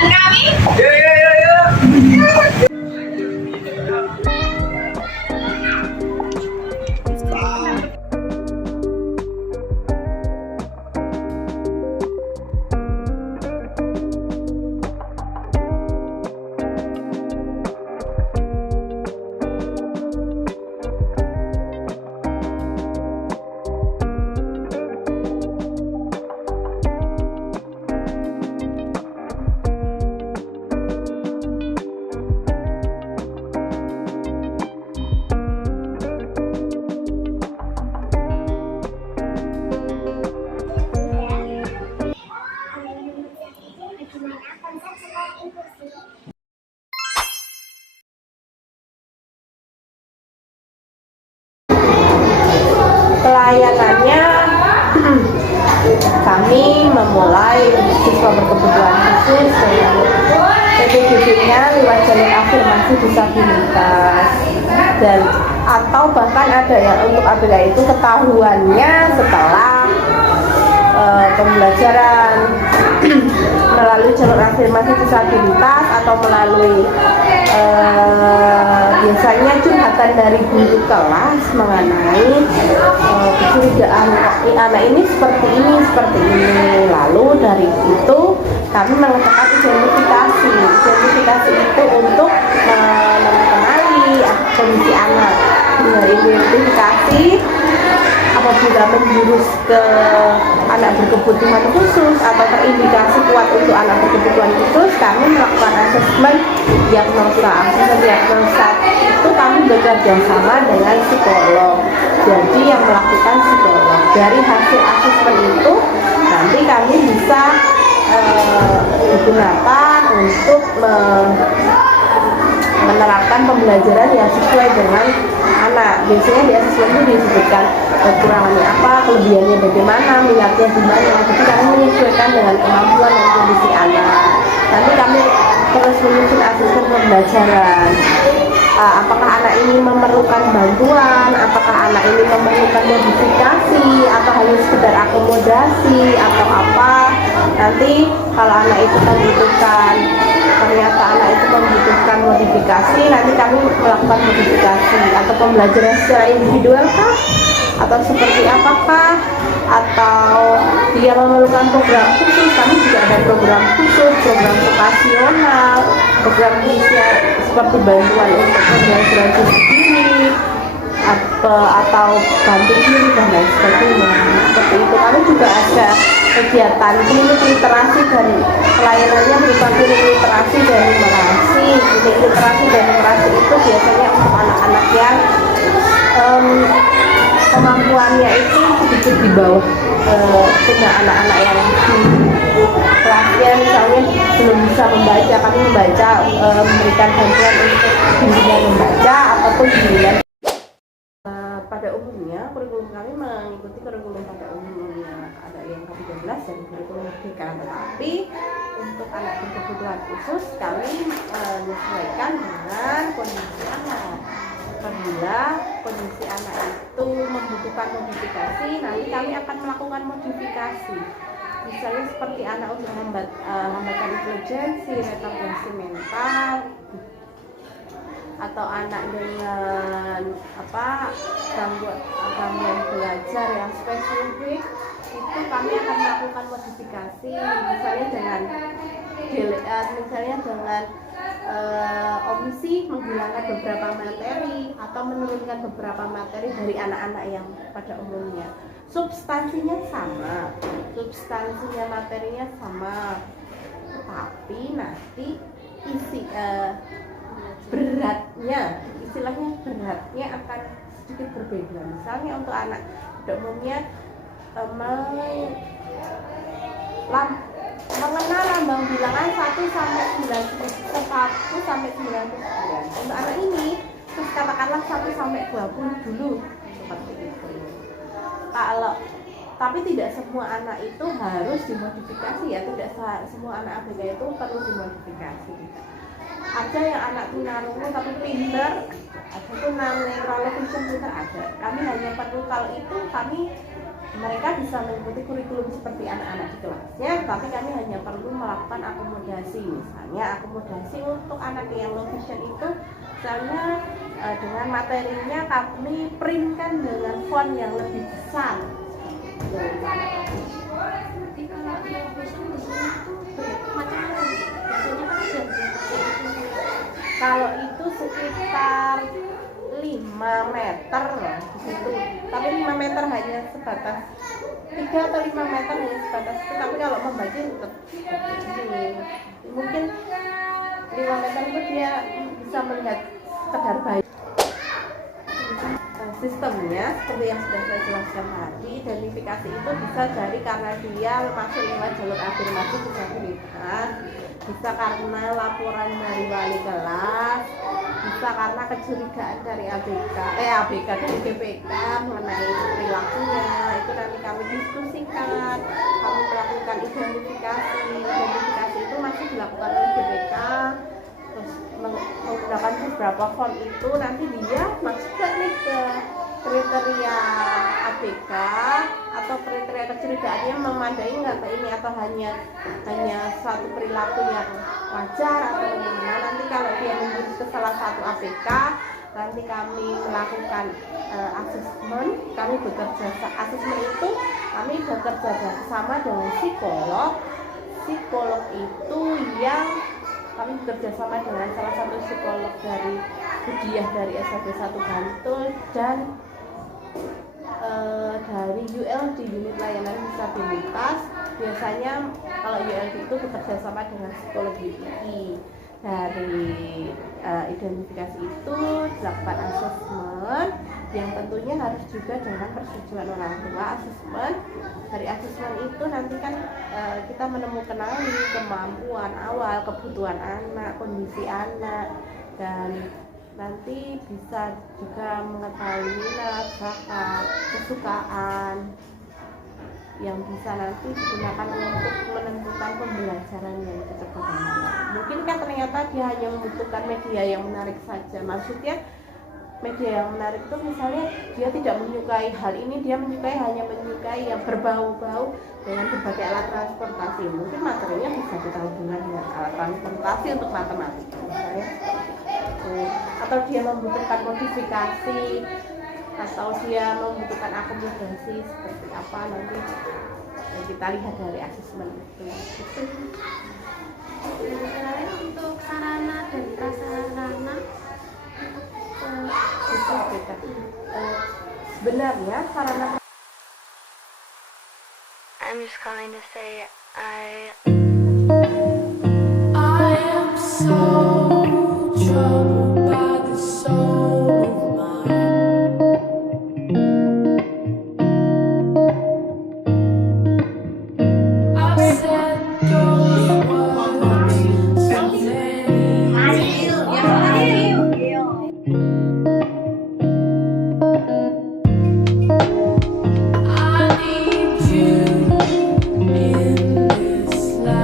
dengan kami? Pelayanannya kami memulai siswa berkebutuhan khusus dengan PPDB-nya lewat jalur afirmasi disabilitas, dan atau bahkan ada yang untuk ABK itu ketahuannya setelah pembelajaran melalui jalur afirmasi disabilitas atau melalui biasanya curhatan dari guru kelas mengenai kecurigaan anak ini seperti ini, lalu dari itu kami melakukan identifikasi itu untuk mengenali kondisi anak. Dengan identifikasi, apabila menjurus ke anak berkebutuhan khusus atau terindikasi kuat untuk anak berkebutuhan khusus, kami melakukan asesmen diagnosa. Diagnosa itu kami bekerja sama dengan psikolog, jadi yang melakukan psikolog. Dari hasil asesmen itu nanti kami bisa digunakan untuk menerapkan pembelajaran yang sesuai dengan anak. Biasanya di asesmen itu disebutkan kekurangannya apa, kelebihannya bagaimana, minatnya di mana. Jadi kami menyesuaikan dengan kemampuan dan kondisi anak. Nanti kami terus menyusun asesmen pembelajaran. Apakah anak ini memerlukan bantuan, apakah anak ini memerlukan modifikasi, atau hanya sekedar akomodasi atau apa. Nanti kalau anak itu ternyata anak itu membutuhkan modifikasi, nanti kami melakukan modifikasi atau pembelajaran secara individual kah, atau seperti apakah, atau dia memerlukan program khusus. Kami juga ada program khusus, program vokasional, program khususnya seperti bantuan untuk pembelajaran diri atau bantu diri dan lain sebagainya. Seperti itu. Kami juga ada kegiatan klinik literasi, dan pelayanannya berupa klinik literasi dan numerasi. Klinik literasi dan numerasi itu biasanya untuk anak-anak yang kemampuannya itu sedikit di bawah anak-anak yang kelasnya misalnya belum bisa membaca. Kami memberikan bantuan untuk bimbingan membaca ataupun bimbingan. Pada umumnya kurikulum kami mengikuti kurikulum pada umumnya, ada yang K13 dan kurikulum merdeka, tetapi untuk anak berkebutuhan khusus kami menyesuaikan dengan kondisi anak. Apabila kondisi anak itu membutuhkan modifikasi, nanti kami akan melakukan modifikasi. Misalnya seperti anak untuk hambatan intelijensi, retardasi mental, atau anak dengan gangguan belajar yang spesifik, itu kami akan melakukan modifikasi, misalnya dengan omisi, menghilangkan beberapa materi atau menurunkan beberapa materi dari anak-anak yang pada umumnya substansinya materinya sama, tapi nanti beratnya akan sedikit berbeda. Misalnya untuk anak pada umumnya mengenal lambang bilangan 1 sampai 99. Untuk anak ini terus katakanlah 1 sampai 20 dulu, seperti itu. Tapi tidak semua anak itu harus dimodifikasi ya, tidak semua anak ABK itu perlu dimodifikasi. Ada yang anak tunarungu tapi pinter, ada tunaneral vision pinter, ada. Kami hanya perlu, kalau itu mereka bisa mengikuti kurikulum seperti anak-anak di kelasnya, tapi kami hanya perlu melakukan menyediakan akomodasi. Misalnya akomodasi untuk anak yang low vision itu misalnya dengan materinya kami printkan dengan font yang lebih besar. Jadi kalau yang fashion di sini tuh macam-macam. Biasanya kan jam. Kalau itu sekitar 5 meter di situ. Tapi 5 meter hanya sebatas 3 atau 5 meter hanya sebatas itu. Tapi kalau membaca tetap ini. Mungkin 5 meter itu dia bisa melihat sekedar bayi. Sistemnya seperti yang sudah saya jelaskan tadi, identifikasi itu bisa dari karena dia masuk lewat jalur afirmasi disabilitas, bisa karena laporan dari wali kelas, bisa karena kecurigaan dari ABK dari GPK mengenai perilakunya. Itu nanti kami diskusikan, kami melakukan identifikasi itu masih dilakukan oleh GPK. Terus menggunakan beberapa form itu nanti dia masukkan nih ke kriteria ABK atau kriteria kecurigaannya memadai nggak ke ini atau hanya suatu perilaku yang wajar atau bagaimana. Nanti kalau dia menuju ke salah satu ABK, nanti kami melakukan asesmen. Kami bekerja asesmen itu kami bekerja sama dengan psikolog itu yang kami bekerja sama dengan salah satu psikolog dari Budiah dari SMP 1 Bantul dan dari ULD unit layanan disabilitas. Biasanya kalau ULD itu bekerja sama dengan psikolog UPI. Dari identifikasi itu dilakukan asesmen yang tentunya harus juga dengan persetujuan orang tua. Asesmen dari asesmen itu nanti kan kita menemukan kemampuan awal, kebutuhan anak, kondisi anak, dan nanti bisa juga mengetahui minat, bakat, kesukaan yang bisa nanti digunakan untuk menentukan pembelajaran yang cocok bagi anak. Mungkin kan ternyata dia hanya membutuhkan media yang menarik saja. Maksudnya media yang menarik itu misalnya dia tidak menyukai hal ini, dia hanya menyukai yang berbau-bau dengan berbagai alat transportasi. Mungkin materinya bisa kita hubungkan dengan alat transportasi untuk matematika misalnya itu. Atau dia membutuhkan modifikasi, atau dia membutuhkan akomodasi seperti apa, nanti kita lihat dari asesmen itu. Selain untuk sarana dan prasarana Itu beda. Sebenarnya sarana I'm just calling to say I am so troubled by the soul of mine. I've said those words so many I need you in this life.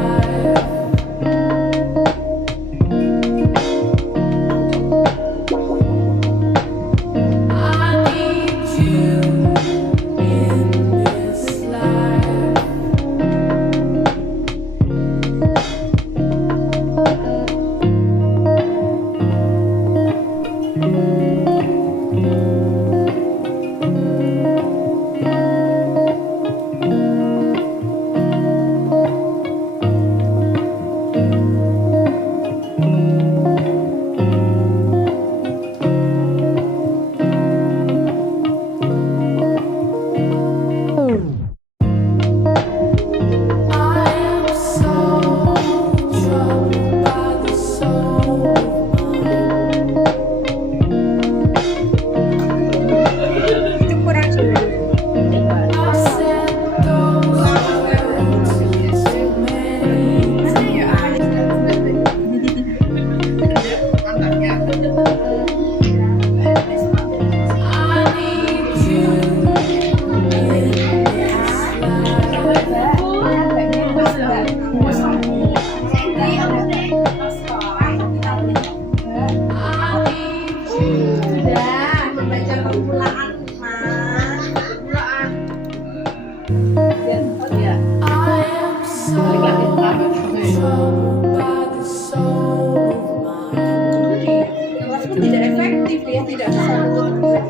troubled by the soul of mine. Kelasku tidak efektif ya, tidak bisa untuk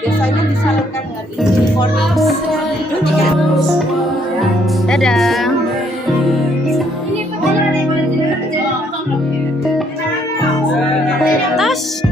biasanya disalurkan dengan import. Dadah. Tas.